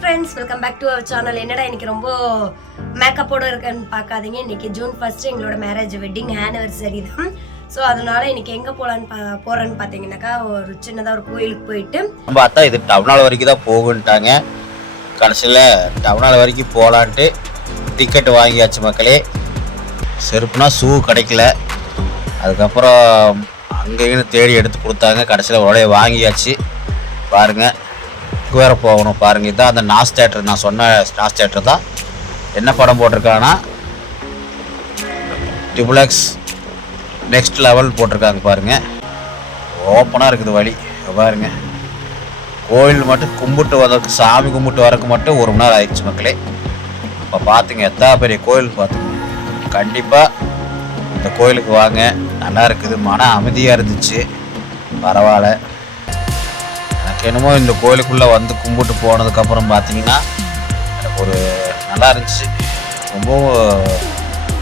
Friends welcome back to our channel என்னடா இன்னைக்கு ரொம்ப மேக்கப்போட இருக்கேன்னு பார்க்காதீங்க. இன்னைக்கு ஜூன் ஃபர்ஸ்ட் எங்களோட மேரேஜ் வெட்டிங் ஆனிவர்சரி தான். ஸோ அதனால இன்னைக்கு எங்கே போகலான்னு பா போகிறேன்னு பார்த்தீங்கன்னாக்கா ஒரு சின்னதாக ஒரு கோயிலுக்கு போயிட்டு. பார்த்தா இது டவுனால் வரைக்கும் தான் போகுன்ட்டாங்க. கடைசியில் டவுனால் வரைக்கும் போகலான்ட்டு டிக்கெட் வாங்கியாச்சு மக்களே. செருப்புனா ஷூ கிடைக்கல. அதுக்கப்புறம் அங்கேயும் தேடி எடுத்து கொடுத்தாங்க. கடைசியில் உடைய வாங்கியாச்சு. பாருங்கள் இங்கே போகணும் பாருங்கள் இதுதான் அந்த நாஸ் தேட்டர் நான் சொன்ன நாஸ் தேட்டர் தான். என்ன படம் போட்டிருக்காங்கன்னா டிபுலக்ஸ் நெக்ஸ்ட் லெவல் போட்டிருக்காங்க பாருங்கள் ஓப்பனாக இருக்குது வழி. பாருங்க. கோயில் மட்டும் கும்பிட்டு வரதுக்கு சாமி கும்பிட்டு வரக்கு மட்டும் ஒரு மணி நேரம் ஆயிடுச்சு மக்களே. இப்போ பார்த்துங்க எத்தா பெரிய கோயில் பார்த்துங்க கண்டிப்பாக இந்த கோயிலுக்கு வாங்க. நல்லா இருக்குது. மன அமைதியாக இருந்துச்சு. பரவாயில்ல. என்னமோ இந்த கோயிலுக்குள்ளே வந்து கும்பிட்டு போனதுக்கப்புறம் பார்த்தீங்கன்னா எனக்கு ஒரு நல்லா இருந்துச்சு. ரொம்பவும்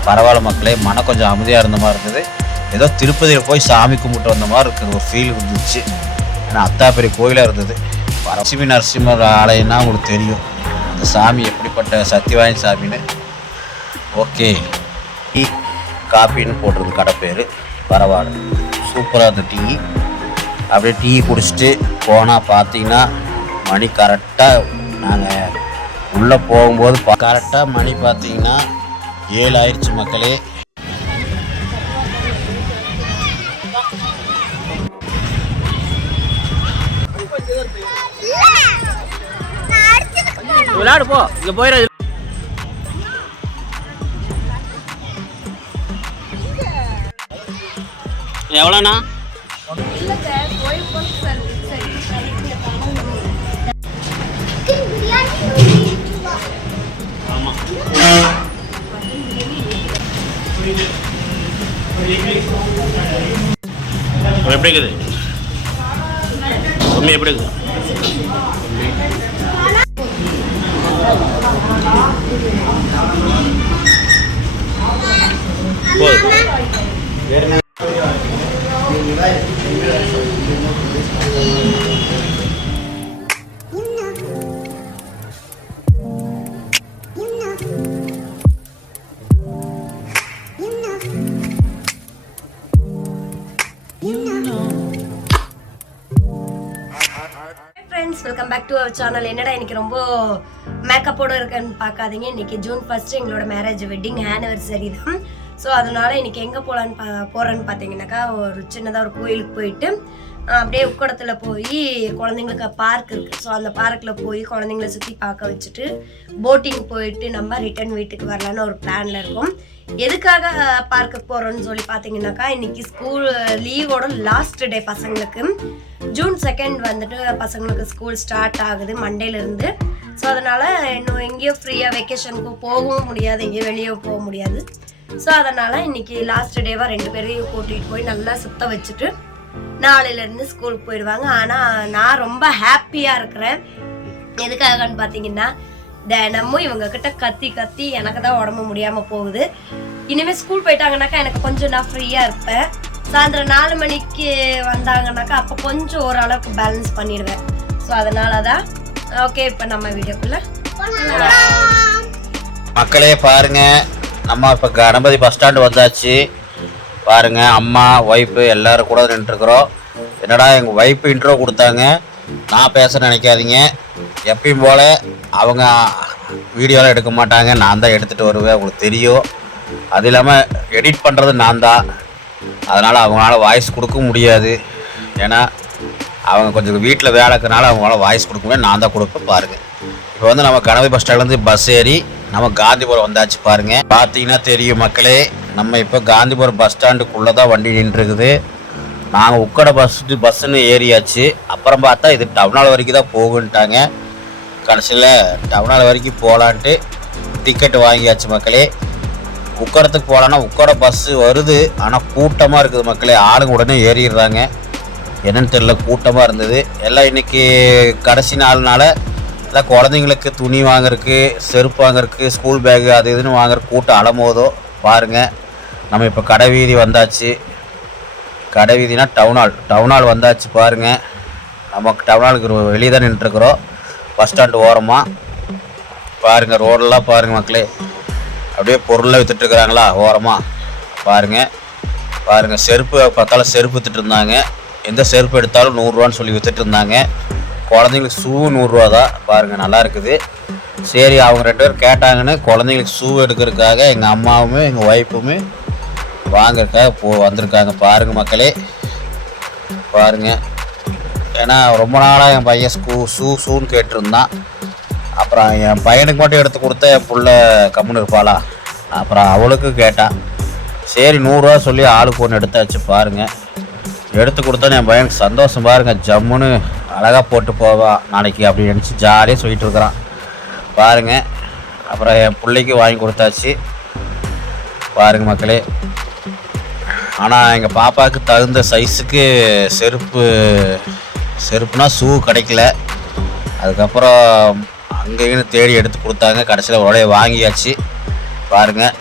பரவாயில்ல மக்களே. மனம் கொஞ்சம் அமைதியாக இருந்த மாதிரி இருந்தது. ஏதோ திருப்பதியில் போய் சாமி கும்பிட்டு வந்த மாதிரி இருக்குது. ஒரு ஃபீல் இருந்துச்சு. ஏன்னா அத்தா பெரிய கோயிலாக இருந்தது. லட்சுமி நரசிம்மர் ஆலயம்னா உங்களுக்கு தெரியும். அந்த சாமி எப்படிப்பட்ட சத்தியவாயன் சாமின்னு. ஓகே. டீ காப்பின்னு போட்டிருக்கு கடை பேர். பரவாயில்ல. சூப்பராக இருந்த டீ. அப்படியே டீ குடிச்சிட்டு போனால் பார்த்தீங்கன்னா மணி கரெக்டாக நாங்கள் உள்ளே போகும்போது கரெக்டாக மணி பார்த்தீங்கன்னா ஏழு ஆயிடுச்சு மக்களே. விளையாடு போ இங்க போயிரு. எவ்வளோண்ணா? எப்படி இருக்குது? உண்மை எப்படி இருக்குது? போதும். சேனல் என்னடா இன்னைக்கு ரொம்ப மேக்கப்போட இருக்கேன்னு பார்க்காதீங்க. இன்னைக்கு ஜூன் ஃபர்ஸ்ட் எங்களோட மேரேஜ் வெட்டிங் ஆனிவர்சரி தான். ஸோ அதனால இன்னைக்கு எங்கே போகலான்னு பா போகிறேன்னு பார்த்தீங்கன்னாக்கா ஒரு சின்னதாக ஒரு கோயிலுக்கு போயிட்டு அப்படியே உக்கடத்தில் போய் குழந்தைங்களுக்கு பார்க் இருக்குது ஸோ அந்த பார்க்கில் போய் குழந்தைங்கள சுற்றி பார்க்க வச்சுட்டு போட்டிங் போயிட்டு நம்ம ரிட்டர்ன் வீட்டுக்கு வரலான்னு ஒரு பிளானில் இருக்கோம். எதுக்காக பார்க்க போகிறோன்னு சொல்லி பார்த்தீங்கன்னாக்கா இன்னைக்கு ஸ்கூல் லீவோட லாஸ்ட் டே பசங்களுக்கு. ஜூன் செகண்ட் வந்துட்டு பசங்களுக்கு ஸ்கூல் ஸ்டார்ட் ஆகுது மண்டேலேருந்து ஸோ அதனால் இன்னும் எங்கேயும் ஃப்ரீயாக வெக்கேஷனுக்கு போகவும் முடியாது எங்கேயும் வெளியே போக முடியாது. ஸோ அதனால் இன்னைக்கு லாஸ்ட் டேவாக ரெண்டு பேரையும் கூட்டிகிட்டு போய் நல்லா சுத்த வச்சுட்டு நாளையிலேருந்து ஸ்கூலுக்கு போயிடுவாங்க. ஆனால் நான் ரொம்ப ஹாப்பியாக இருக்கிறேன். எதுக்காகன்னு பார்த்தீங்கன்னா தினமும் இவங்க கிட்ட கத்தி கத்தி எனக்கு தான் உடம்பு முடியாமல் போகுது. இனிமேல் ஸ்கூல் போயிட்டாங்கனாக்கா எனக்கு கொஞ்சம் நான் ஃப்ரீயாக இருப்பேன். சாயந்தரம் நாலு மணிக்கு வந்தாங்கனாக்கா அப்போ கொஞ்சம் ஓரளவுக்கு பேலன்ஸ் பண்ணிடுவேன். ஸோ அதனால தான் ஓகே இப்போ நம்ம வீடியோக்குள்ள மக்களே பாருங்க. நம்ம இப்போ கணபதி பஸ் ஸ்டாண்டு வந்தாச்சு. பாருங்க அம்மா ஒய்ஃபு எல்லாரும் கூட நின்றுருக்குறோம் என்னடா எங்கள் ஒய்ஃபு இன்ட்ரோ கொடுத்தாங்க. நான் பேச நினைக்காதீங்க. எப்பயும் போல் அவங்க வீடியோலாம் எடுக்க மாட்டாங்க. நான் தான் எடுத்துகிட்டு வருவேன். உங்களுக்கு தெரியும். அது இல்லாமல் எடிட் பண்ணுறது நான் தான். அதனால் அவங்களால வாய்ஸ் கொடுக்க முடியாது. ஏன்னா அவங்க கொஞ்சம் வீட்டில் வேலை இருக்கிறனால அவங்களால வாய்ஸ் கொடுக்க முடியாது. நான் தான் கொடுப்பேன் பாருங்கள் இப்போ வந்து நம்ம கணபதி பஸ் ஸ்டாண்ட்லேருந்து பஸ் ஏறி நம்ம காந்திபுரம் வந்தாச்சு பாருங்கள் பார்த்தீங்கன்னா தெரியும் மக்களே நம்ம இப்போ காந்திபுரம் பஸ் ஸ்டாண்டுக்குள்ளே தான் வண்டி நின்றுருக்குது. நாங்கள் உக்கடை பஸ் பஸ்ஸுன்னு ஏறியாச்சு. அப்புறம் பார்த்தா இது டவுனால் வரைக்கும் தான் போகுன்ட்டாங்க. கடைசியில் டவுனால் வரைக்கும் போகலான்ட்டு டிக்கெட் வாங்கியாச்சு மக்களே. உக்கடத்துக்கு போகலான்னா உக்கட பஸ்ஸு வருது. ஆனால் கூட்டமாக இருக்குது மக்களே. ஆளுங்க உடனே ஏறிடுறாங்க. என்னன்னு தெரியல கூட்டமாக இருந்தது. எல்லாம் இன்னைக்கு கடைசி நாள்னால எல்லாம் குழந்தைங்களுக்கு துணி வாங்குறதுக்கு செருப்பு வாங்குறதுக்கு ஸ்கூல் பேக்கு அது இதுன்னு வாங்குற கூட்டம் அலமோதோ பாருங்கள் நம்ம இப்போ கடை வீதி வந்தாச்சு. கடை வீதினா டவுன் ஹால் டவுன் ஹால் வந்தாச்சு பாருங்கள் நமக்கு டவுன் ஹாலுக்கு வெளியே தான் நின்றுருக்குறோம் பஸ் ஸ்டாண்டு ஓரமாக பாருங்கள் ரோடெல்லாம் பாருங்கள் மக்களே. அப்படியே பொருளை வித்துட்டு ஓரமாக பாருங்கள் பாருங்கள் செருப்பு பார்த்தாலும் செருப்பு விற்றுட்ருந்தாங்க இருந்தாங்க. எந்த செருப்பு எடுத்தாலும் நூறுரூவான்னு சொல்லி வித்துட்ருந்தாங்க குழந்தைங்களுக்கு ஷூ நூறுரூவா தான் பாருங்கள் நல்லா இருக்குது. சரி அவங்க ரெண்டு பேரும் கேட்டாங்கன்னு குழந்தைங்களுக்கு ஷூ எடுக்கிறதுக்காக எங்கள் அம்மாவும் எங்கள் ஒய்ஃபுமே வாங்குறதுக்காக போ வந்திருக்காங்க. பாருங்கள் மக்களே. பாருங்கள் ஏன்னா ரொம்ப நாளாக என் பையன் ஸ்கூ ஷூ ஷூன்னு கேட்டிருந்தான். அப்புறம் என் பையனுக்கு மட்டும் எடுத்து கொடுத்த என் புள்ள கம்முன்னு இருப்பாளா? அப்புறம் அவளுக்கு கேட்டான். சரி நூறுரூவா சொல்லி ஆளுக்கு ஒன்று எடுத்தாச்சு பாருங்கள் எடுத்து கொடுத்தோன்னு என் பையனுக்கு சந்தோஷம் பாருங்கள் ஜம்முன்னு அழகாக போட்டு போவான் நாளைக்கு அப்படி நினச்சி ஜாலியாக சொல்லிட்டு இருக்கிறான். பாருங்கள் அப்புறம் என் பிள்ளைக்கு வாங்கி கொடுத்தாச்சு. பாருங்கள் மக்களே. ஆனால் எங்கள் பாப்பாவுக்கு தகுந்த சைஸுக்கு செருப்பு செருப்புனா ஷூ கிடைக்கல. அதுக்கப்புறம் அங்கேயும் தேடி எடுத்து கொடுத்தாங்க. கடைசியில் உடைய வாங்கியாச்சு. பாருங்கள்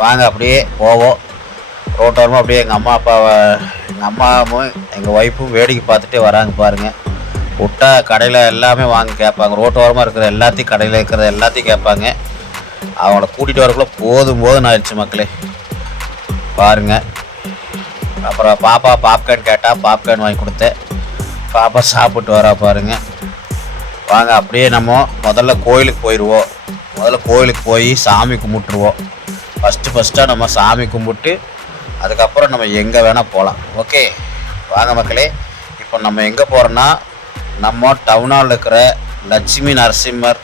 வாங்க அப்படியே போவோம். ரோட்டோரமாக அப்படியே எங்கள் அம்மா அப்பாவை எங்கள் அம்மாவும் எங்கள் ஒய்ஃபும் வேடிக்கை பார்த்துட்டே வராங்க பாருங்கள் விட்டா கடையில் எல்லாமே வாங்க கேட்பாங்க. ரோட்டோரமாக இருக்கிற எல்லாத்தையும் கடையில் இருக்கிற எல்லாத்தையும் கேட்பாங்க. அவங்கள கூட்டிகிட்டு வரக்குள்ள போதும் போதும் ஆயிடுச்சு மக்களே. பாருங்க. அப்புறம் பாப்பா பாப்கார்ன் கேட்டால் பாப்கார்ன் வாங்கி கொடுத்தேன். பாப்பா சாப்பிட்டு வரா பாருங்க. வாங்க அப்படியே நம்ம முதல்ல கோயிலுக்கு போயிடுவோம் முதல்ல கோயிலுக்கு போய் சாமி கும்பிட்டுருவோம். ஃபஸ்ட்டு ஃபஸ்ட்டாக நம்ம சாமி கும்பிட்டு அதுக்கப்புறம் நம்ம எங்கே வேணால் போகலாம் ஓகே வாங்க மக்களே இப்போ நம்ம எங்கே போகிறோன்னா நம்ம டவுனால் இருக்கிற லட்சுமி நரசிம்மர்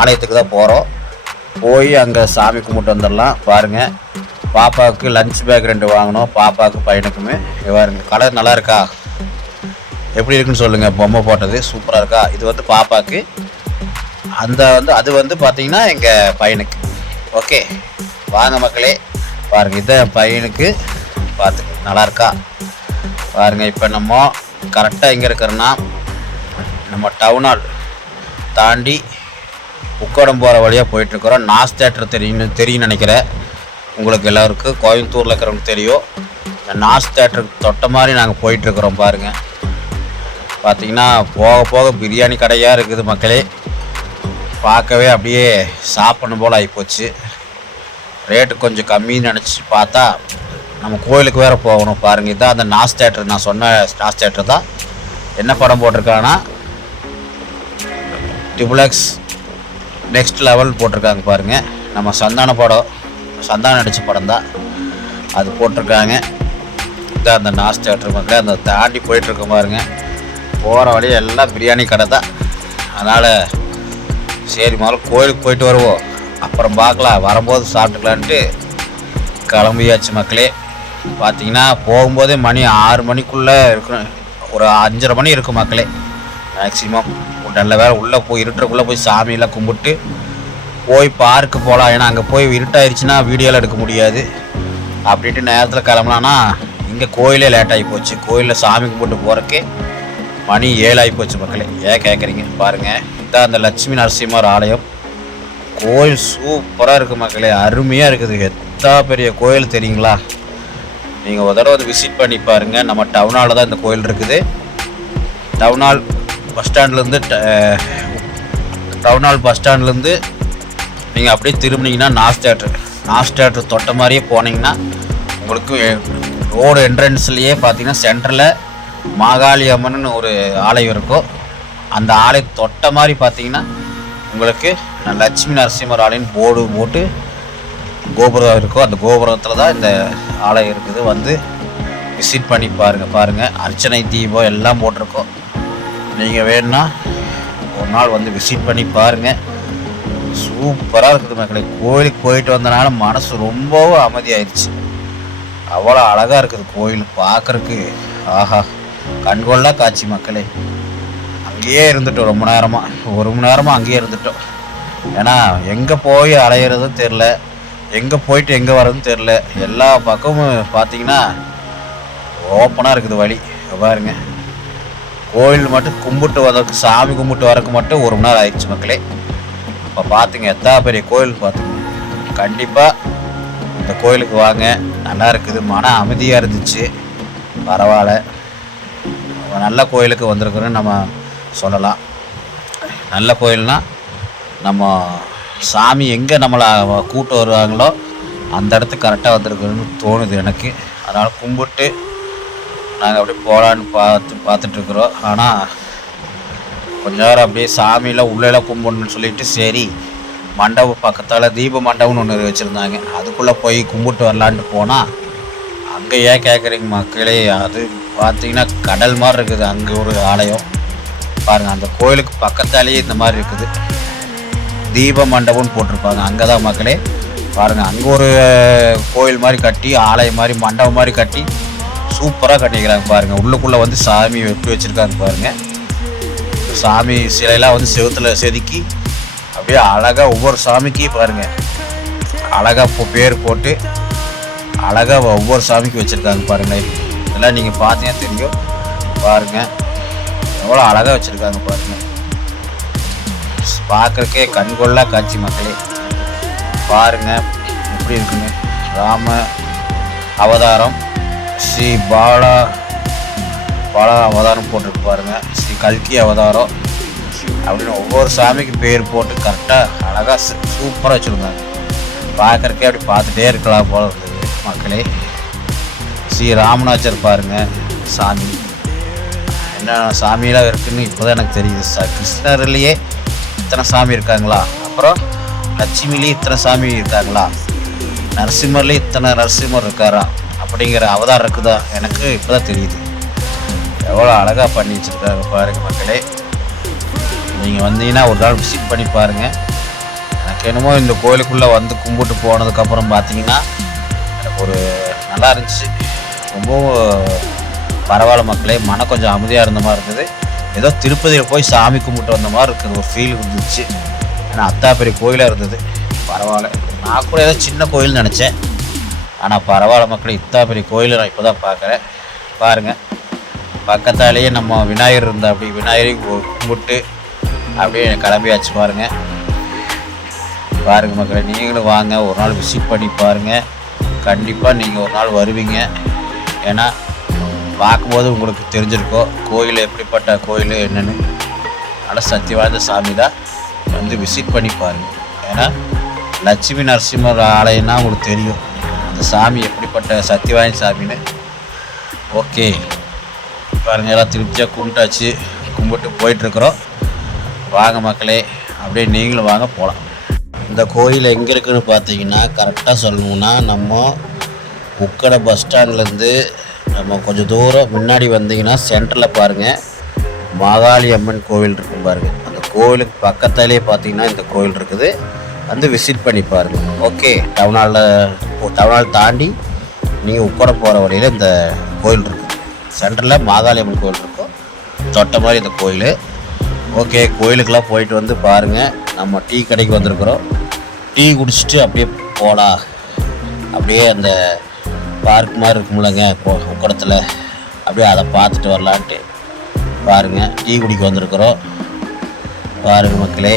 ஆலயத்துக்கு தான் போகிறோம் போய் அங்கே சாமி கும்பிட்டு வந்துடலாம். பாருங்கள் பாப்பாவுக்கு லஞ்ச் பேக் ரெண்டு வாங்கணும் பாப்பாவுக்கு பையனுக்குமே. இங்க பாருங்க கலர் நல்லா இருக்கா? எப்படி இருக்குன்னு சொல்லுங்கள் பொம்மை போட்டது சூப்பராக இருக்கா? இது வந்து பாப்பாவுக்கு அந்த வந்து அது வந்து பார்த்தீங்கன்னா எங்கள் பையனுக்கு. ஓகே. வாங்க மக்களே. பாருங்கள் இதான் பையனுக்கு. பார்த்து நல்லா இருக்கா? பாருங்கள் இப்போ நம்ம கரெக்டாக எங்கே இருக்கிறோன்னா நம்ம டவுனால் தாண்டி உக்கடம் போகிற வழியாக போயிட்டுருக்குறோம் நாஸ் தேட்டர் தெரியும் தெரியும் நினைக்கிறேன். உங்களுக்கு எல்லாருக்கும் கோயம்புத்தூரில் இருக்கிறவங்களுக்கு தெரியும். இந்த நாஸ் தேட்டருக்கு தொட்ட மாதிரி நாங்கள் போயிட்டுருக்குறோம் பாருங்கள் பார்த்தீங்கன்னா போக போக பிரியாணி கடையாக இருக்குது மக்களே. பார்க்கவே அப்படியே சாப்பிடணும் போல் ஆகிப்போச்சு ரேட்டு கொஞ்சம் கம்மின்னு நினச்சி பார்த்தா நம்ம கோயிலுக்கு வேறு போகணும் பாருங்கள் இதான் அந்த நாஸ் தேட்டர் நான் சொன்ன நாஸ் தேட்டர் தான். என்ன படம் போட்டிருக்காங்கன்னா டிபுலக்ஸ் நெக்ஸ்ட் லெவல் போட்டிருக்காங்க பாருங்கள் நம்ம சந்தான படம் சந்தானம் நடித்த படம் தான். அது போட்டிருக்காங்க. இதான் அந்த நாஸ் தேட்டர் மக்களே. அந்த தாண்டி போயிட்டுருக்க பாருங்கள் போகிற வழியே எல்லாம் பிரியாணி கடை தான். அதனால் சரி முதல்ல கோயிலுக்கு போயிட்டு வருவோம். அப்புறம் பார்க்கலாம். வரும்போது சாப்பிட்டுக்கலான்ட்டு கிளம்பியாச்சு மக்களே. பார்த்தீங்கன்னா போகும்போதே மணி ஆறு மணிக்குள்ளே இருக்கணும் ஒரு அஞ்சரை மணி இருக்கும் மக்களே. மேக்ஸிமம் நல்ல வேலை உள்ளே போய் இருட்டுறக்குள்ளே போய் சாமியெல்லாம் கும்பிட்டு போய் பார்க்கு போகலாம் ஏன்னா அங்கே போய் இருட்டாயிருச்சுன்னா வீடியோலாம் எடுக்க முடியாது. அப்படின்ட்டு நேரத்தில் கிளம்பலான்னா இங்கே கோயிலே லேட் ஆகி போச்சு. கோயிலில் சாமி கும்பிட்டு போகிறக்கே மணி ஏழாகி போச்சு மக்களே. ஏன் கேட்குறீங்க பாருங்கள் இதான் அந்த லட்சுமி நரசிம்மர் ஆலயம். கோயில் சூப்பராக இருக்குது மக்களே. அருமையாக இருக்குது. எத்தா பெரிய கோயில் தெரியுங்களா? நீங்கள் ஒரு தடவை வந்து விசிட் பண்ணி பாருங்கள் நம்ம டவுனால் தான் இந்த கோயில் இருக்குது. டவுனால் பஸ் ஸ்டாண்ட்லேருந்து டவுனால் பஸ் ஸ்டாண்ட்லேருந்து நீங்கள் அப்படியே திரும்பினீங்கன்னா நாஸ் தேட்டர் நாஸ் தேட்டர் தொட்ட மாதிரியே போனீங்கன்னா உங்களுக்கு ரோடு என்ட்ரன்ஸ்லேயே பார்த்தீங்கன்னா சென்டரில் மாகாளி அம்மன் ஒரு ஆலயம் இருக்கும் அந்த ஆலயம் தொட்ட மாதிரி பார்த்தீங்கன்னா உங்களுக்கு லட்சுமி நரசிம்மர் ஆலயம் போர்டு போட்டு கோபுரம் இருக்கும் அந்த கோபுரத்தில் தான் இந்த ஆலயம் இருக்குது. வந்து விசிட் பண்ணி பாருங்கள் பாருங்கள் அர்ச்சனை தீபம் எல்லாம் போட்டிருக்கோம். நீங்கள் வேணும்னா ஒரு நாள் வந்து விசிட் பண்ணி பாருங்கள் சூப்பராக இருக்குது மக்களே. கோயிலுக்கு போயிட்டு வந்தனால மனசு ரொம்பவும் அமைதியாயிருச்சு. அவ்வளோ அழகாக இருக்குது கோயில் பார்க்குறக்கு ஆஹா. கண்கொள்ளா காட்சி மக்களே. அங்கேயே இருந்துட்டோம் ரொம்ப நேரமாக ஒரு மணி நேரமாக அங்கேயே இருந்துட்டோம். ஏன்னா எங்கே போய் அலையிறதும் தெரில எங்கே போயிட்டு எங்கே வர்றதும் தெரில எல்லா பக்கமும் பார்த்தீங்கன்னா ஓப்பனாக இருக்குது வழி. பாருங்க. கோயில் மட்டும் கும்பிட்டு வரக்கு சாமி கும்பிட்டு வரக்கு மட்டும் ஒரு மணி நேரம் ஆயிடுச்சு மக்களே. இப்போ பார்த்துங்க எத்தா பெரிய கோயில் பார்த்துங்க கண்டிப்பாக இந்த கோயிலுக்கு வாங்க. நல்லா இருக்குது. மன அமைதியாக இருந்துச்சு. பரவாயில்ல. நல்ல கோயிலுக்கு வந்திருக்கிறோன்னு நம்ம சொல்லலாம். நல்ல கோயில்னா நம்ம சாமி எங்கே நம்மளை கூட்டு வருவாங்களோ அந்த இடத்துக்கு கரெக்டாக வந்திருக்குன்னு தோணுது எனக்கு. அதனால் கும்பிட்டு நாங்கள் அப்படி போகலான்னு பார்த்து பார்த்துட்ருக்குறோம் ஆனால் கொஞ்ச நேரம் அப்படியே சாமியில் உள்ளே கும்பிடணும்னு சொல்லிட்டு சரி மண்டபம் பக்கத்தால் தீப மண்டபம்னு ஒன்று வச்சுருந்தாங்க. அதுக்குள்ளே போய் கும்பிட்டு வரலான்ட்டு போனால் அங்கே ஏன் கேட்குறீங்க மக்களே அது பார்த்தீங்கன்னா கடல் மாதிரி இருக்குது. அங்கே ஒரு ஆலயம். பாருங்கள் அந்த கோயிலுக்கு பக்கத்தாலேயே இந்த மாதிரி இருக்குது. தீப மண்டபம்னு போட்டிருப்பாங்க. அங்கே தான் மக்களே. பாருங்கள் அங்கே ஒரு கோயில் மாதிரி கட்டி ஆலயம் மாதிரி மண்டபம் மாதிரி கட்டி சூப்பராக கட்டிக்கிறாங்க பாருங்கள் உள்ளுக்குள்ளே வந்து சாமி வெப்பி வச்சுருக்காங்க பாருங்கள் சாமி சிலையெல்லாம் வந்து செவத்தில் செதுக்கி அப்படியே அழகாக ஒவ்வொரு சாமிக்கு பாருங்கள் அழகாக பேர் போட்டு அழகாக ஒவ்வொரு சாமிக்கு வச்சுருக்காங்க பாருங்களேன் இதெல்லாம் நீங்கள் பார்த்தீங்கன்னா தெரியும். பாருங்கள் எவ்வளோ அழகாக வச்சுருக்காங்க பாருங்கள் பார்க்குறக்கே கண்கொள்ளா காட்சி மக்களே. பாருங்கள் எப்படி இருக்குன்னு. ராம அவதாரம். ஸ்ரீ பாலா பாலா அவதாரம் போட்டிருக்கு பாருங்கள் ஸ்ரீ கல்கி அவதாரம். அப்படின்னு ஒவ்வொரு சாமிக்கு பேர் போட்டு கரெக்டாக அழகாக சூப்பராக வச்சுருந்தாங்க. பார்க்குறக்கே அப்படி பார்த்துட்டே இருக்கலாம் போல இருந்தது மக்களே. ஸ்ரீ ராமநாச்சர் பாருங்க சாமி. என்ன சாமியெல்லாம் இருக்குன்னு இப்போ தான் எனக்கு தெரியுது ச கிருஷ்ணர்லேயே இத்தனை சாமி இருக்காங்களா? அப்புறம் லட்சுமிலேயே இத்தனை சாமி இருக்காங்களா? நரசிம்மர்லேயே இத்தனை நரசிம்மர் இருக்காரா? அப்படிங்கிற அவதாரம் இருக்குதா? எனக்கு இப்போ தான் தெரியுது. எவ்வளோ அழகாக பண்ணி வச்சுருக்காங்க பாருங்கள் மக்களே. நீங்கள் வந்தீங்கன்னா ஒரு நாள் விசிட் பண்ணி பாருங்கள் எனக்கு என்னமோ இந்த கோயிலுக்குள்ளே வந்து கும்பிட்டு போனதுக்கப்புறம் பார்த்தீங்கன்னா ஒரு நல்லா இருந்துச்சு. ரொம்பவும் பரவாயில்ல மக்களே. மனம் கொஞ்சம் அமைதியாக இருந்த மாதிரி இருந்தது. ஏதோ திருப்பதியில் போய் சாமி கும்பிட்டு வந்த மாதிரி இருக்குது. ஒரு ஃபீல் இருந்துச்சு ஏன்னா அத்தா பெரிய கோயிலாக இருந்தது. பரவாயில்ல. நான் கூட ஏதோ சின்ன கோயில்னு நினச்சேன். ஆனால் பரவாயில்ல மக்களே. இத்தா பெரிய கோயிலை நான் இப்போ தான் பார்க்குறேன். பாருங்கள் பக்கத்தாலேயே நம்ம விநாயகர் இருந்த அப்படி விநாயகரையும் கும்பிட்டு அப்படியே கிளம்பியாச்சு பாருங்கள் பாருங்கள் மக்களை. நீங்களும் வாங்க. ஒரு நாள் விசிட் பண்ணி பாருங்கள் கண்டிப்பாக நீங்கள் ஒரு நாள் வருவீங்க. ஏன்னா பார்க்கும்போது உங்களுக்கு தெரிஞ்சிருக்கோம் கோயில் எப்படிப்பட்ட கோயில் என்னென்னு. ஆனால் சக்தி வாய்ந்த சாமி தான். வந்து விசிட் பண்ணி பாருங்கள் ஏன்னா லட்சுமி நரசிம்மர் ஆலயம்னா உங்களுக்கு தெரியும். அந்த சாமி எப்படிப்பட்ட சக்தி வாய்ந்த சாமின்னு. ஓகே. பாருங்கள் எல்லாம் திருப்தியாக கும்பிட்டாச்சு. கும்பிட்டு போயிட்டுருக்குறோம். வாங்க மக்களே அப்படியே நீங்களும் வாங்க போகலாம் இந்த கோயில் எங்கே இருக்குன்னு பார்த்தீங்கன்னா கரெக்டாக சொல்லணும்னா நம்ம உக்கடை பஸ் ஸ்டாண்ட்லேருந்து நம்ம கொஞ்சம் தூரம் முன்னாடி வந்தீங்கன்னா சென்டரில் பாருங்கள் மாகாளி அம்மன் கோவில் இருக்கும் பாருங்கள் அந்த கோவிலுக்கு பக்கத்தாலேயே பார்த்தீங்கன்னா இந்த கோவில் இருக்குது. வந்து விசிட் பண்ணி பாருங்கள் ஓகே டவுனால் டவுனால் தாண்டி நீங்கள் உட்கார போகிற வழியில் இந்த கோயில் இருக்குது சென்டரில் மாகாளி அம்மன் கோயில் இருக்கும். தொட்ட மாதிரி இந்த கோயில். ஓகே கோயிலுக்கெல்லாம் போயிட்டு வந்து பாருங்கள் நம்ம டீ கடைக்கு வந்திருக்கிறோம். டீ குடிச்சிட்டு அப்படியே போகலாம் அப்படியே அந்த பார்க் மாதிரி இருக்கும்லங்க உக்கடத்தில். அப்படியே அதை பார்த்துட்டு வரலான்ட்டு. பாருங்கள் டீ குடிக்க வந்திருக்கிறோம். பாருங்கள் மக்களே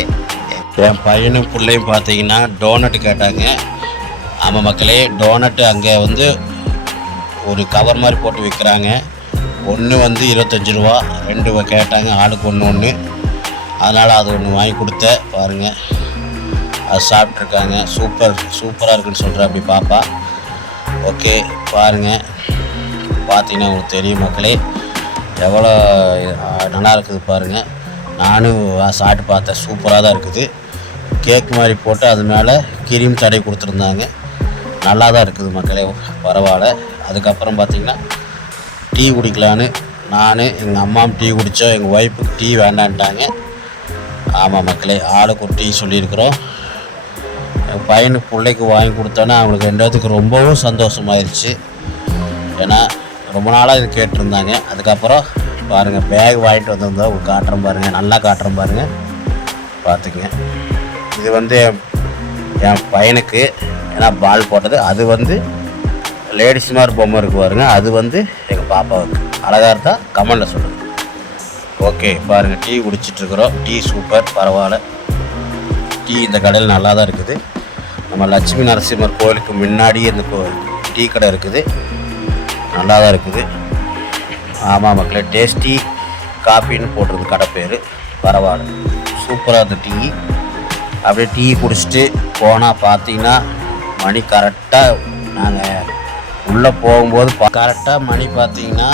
என் பையனும் பிள்ளையும் பார்த்தீங்கன்னா டோனட் கேட்டாங்க. ஆமாம் மக்களே டோனட்டு அங்கே வந்து ஒரு கவர் மாதிரி போட்டு விற்கிறாங்க. ஒன்று வந்து இருபத்தஞ்சி ரூபா ரெண்டு கேட்டாங்க ஆளுக்கு ஒன்று ஒன்று அதனால் அது ஒன்று வாங்கி கொடுத்தேன் பாருங்கள் அது சாப்பிட்ருக்காங்க. சூப்பர் சூப்பராக இருக்குன்னு சொல்கிறேன் அப்படி பாப்பா. ஓகே பாருங்கள் பார்த்தீங்கன்னா உங்களுக்கு தெரியும் மக்களே. எவ்வளோ நல்லா இருக்குது பாருங்கள் நானும் சாப்பிட்டு பார்த்தேன். சூப்பராக தான் இருக்குது. கேக் மாதிரி போட்டு அது மேலே கிரீம் தடை கொடுத்துருந்தாங்க. நல்லா தான் இருக்குது மக்களே. பரவாயில்ல. அதுக்கப்புறம் பார்த்திங்கன்னா டீ குடிக்கலான்னு நான் எங்கள் அம்மாவும் டீ குடித்தோம் எங்கள் ஒய்ஃபுக்கு டீ வேண்டான்ட்டாங்க. ஆமாம் மக்களே ஆளுக்கு ஒரு டீ சொல்லியிருக்கிறோம். பையனுக்கு பிள்ளைக்கு வாங்கி கொடுத்தோன்னே அவங்களுக்கு ரெண்டு ரொம்பவும் சந்தோஷமாயிருச்சு. ஏன்னா ரொம்ப நாளாக இது கேட்டிருந்தாங்க. அதுக்கப்புறம் பாருங்கள் பேக் வாங்கிட்டு வந்திருந்தா உங்களுக்கு காட்டுறேன் பாருங்கள் நல்லா காட்டுறேன் பாருங்கள் பார்த்துக்குங்க. இது வந்து என் என் பையனுக்கு ஏன்னா பால் போட்டது. அது வந்து லேடிஸ் மாதிரி பொம்மை இருக்கு பாருங்க. அது வந்து எங்கள் பாப்பாவுக்கு. அழகாக இருந்தால் கமெண்டில் சொல்லுங்கள் ஓகே பாருங்கள் டீ குடிச்சிட்ருக்குறோம் டீ சூப்பர் பரவாயில்ல. டீ இந்த கடையில் நல்லா தான் இருக்குது. நம்ம லட்சுமி நரசிம்மர் கோயிலுக்கு முன்னாடியே இந்த கோ- டீ கடை இருக்குது. நல்லா தான் இருக்குது. ஆமாம் மக்களே டேஸ்டி காஃபின்னு போட்டிருக்கு கடை பேர். பரவாயில்ல. சூப்பராக இருந்த டீ. அப்படியே டீ குடிச்சிட்டு போனால் பார்த்தீங்கன்னா மணி கரெக்டாக நாங்கள் உள்ளே போகும்போது கரெக்டாக மணி பார்த்தீங்கன்னா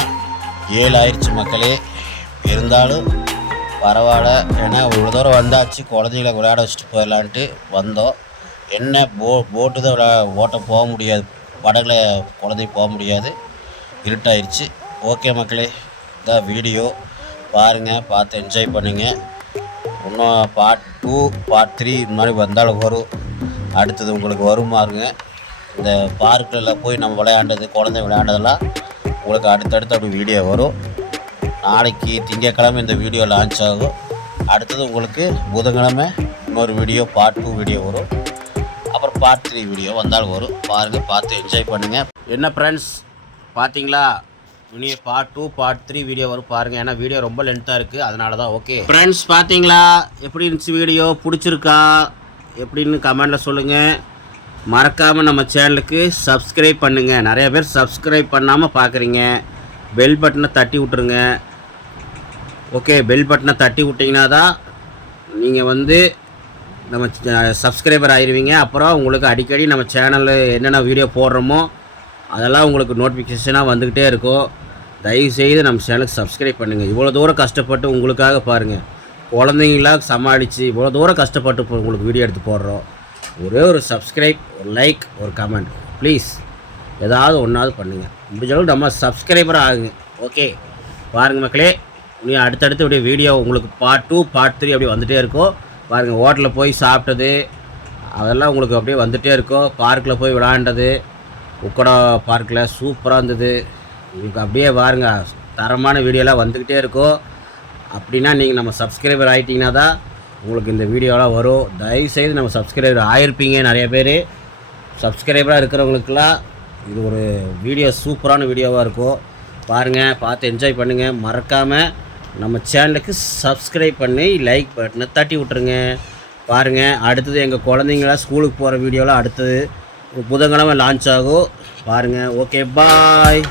ஏழு ஆயிடுச்சு மக்களே. இருந்தாலும் பரவாயில்ல. ஏன்னா இவ்வளோ தூரம் வந்தாச்சு. குழந்தைகளை விளையாட வச்சுட்டு போயிடலான்ட்டு வந்தோம். என்ன போ போட்டு தான் ஓட்ட போக முடியாது. படகுல குழந்தை போக முடியாது. இருட்டாயிருச்சு. ஓகே மக்களே இதான் வீடியோ. பாருங்கள் பார்த்து என்ஜாய் பண்ணுங்கள் இன்னும் பார்ட் டூ பார்ட் த்ரீ இந்த மாதிரி வந்தாலும் வரும். அடுத்தது உங்களுக்கு வருமாருங்க இந்த பார்க்கில் போய் நம்ம விளையாண்டது குழந்தை விளையாண்டதெல்லாம் உங்களுக்கு அடுத்தடுத்து அப்படி வீடியோ வரும். நாளைக்கு திங்கக்கிழமை இந்த வீடியோ லான்ச் ஆகும். அடுத்தது உங்களுக்கு புதன்கிழமை இன்னொரு வீடியோ பார்ட் டூ வீடியோ வரும். அப்புறம் பார்ட் த்ரீ வீடியோ வந்தாலும் வரும் பாருங்கள் பார்த்து என்ஜாய் பண்ணுங்கள் என்ன ஃப்ரெண்ட்ஸ் பார்த்தீங்களா? இனி part two part three video வரும் பாருங்கள் ஏன்னா வீடியோ ரொம்ப லென்த்தாக இருக்குது அதனால தான் ஓகே ஃப்ரெண்ட்ஸ் பார்த்தீங்களா? எப்படி இருந்துச்சு வீடியோ பிடிச்சிருக்கா? எப்படின்னு கமெண்டில் சொல்லுங்கள் மறக்காமல் நம்ம சேனலுக்கு சப்ஸ்கிரைப் பண்ணுங்கள் நிறைய பேர் சப்ஸ்கிரைப் பண்ணாமல் பார்க்குறீங்க பெல் பட்டனை தட்டி விட்ருங்க ஓகே பெல் பட்டனை தட்டி விட்டிங்கன்னா தான் நீங்கள் வந்து நம்ம சப்ஸ்கிரைபர் ஆயிருவீங்க. அப்புறம் உங்களுக்கு அடிக்கடி நம்ம சேனலில் என்னென்ன வீடியோ போடுறோமோ அதெல்லாம் உங்களுக்கு நோட்டிஃபிகேஷனாக வந்துக்கிட்டே இருக்கும். தயவுசெய்து நம்ம சேனலுக்கு சப்ஸ்கிரைப் பண்ணுங்கள் இவ்வளோ தூரம் கஷ்டப்பட்டு உங்களுக்காக பாருங்கள் குழந்தைங்களாம் சமாளித்து இவ்வளோ தூரம் கஷ்டப்பட்டு இப்போ உங்களுக்கு வீடியோ எடுத்து போடுறோம். ஒரே ஒரு சப்ஸ்கிரைப் ஒரு லைக் ஒரு கமெண்ட் ப்ளீஸ் ஏதாவது ஒன்றாவது பண்ணுங்கள் முடிஞ்சளவு நம்ம சப்ஸ்கிரைபர் ஆகுங்க. ஓகே பாருங்கள் மக்களே நீ அடுத்தடுத்து அப்படியே வீடியோ உங்களுக்கு பார்ட் டூ பார்ட் த்ரீ அப்படியே வந்துகிட்டே இருக்கும். பாருங்கள் ஹோட்டலில் போய் சாப்பிட்டது அதெல்லாம் உங்களுக்கு அப்படியே வந்துகிட்டே இருக்கும். பார்க்கில் போய் விளாண்டது உக்கடா பார்க்கில் சூப்பராக இருந்தது. உங்களுக்கு அப்படியே பாருங்க தரமான வீடியோலாம் வந்துக்கிட்டே இருக்கும். அப்படின்னா நீங்கள் நம்ம சப்ஸ்கிரைபர் ஆகிட்டிங்கன்னா தான் உங்களுக்கு இந்த வீடியோலாம் வரும். தயவுசெய்து நம்ம சப்ஸ்கிரைபர் ஆகிருப்பீங்க நிறைய பேர். சப்ஸ்கிரைபராக இருக்கிறவங்களுக்கெல்லாம் இது ஒரு வீடியோ சூப்பரான வீடியோவாக இருக்கும். பாருங்கள் பார்த்து என்ஜாய் பண்ணுங்கள் மறக்காமல் நம்ம சேனலுக்கு சப்ஸ்கிரைப் பண்ணி லைக் பட்டனை தட்டி விட்ருங்க பாருங்கள் அடுத்தது எங்கள் குழந்தைங்களாம் ஸ்கூலுக்கு போகிற வீடியோலாம் அடுத்தது புதன்கிழமை லான்ச் ஆகும். பாருங்கள் ஓகே பாய்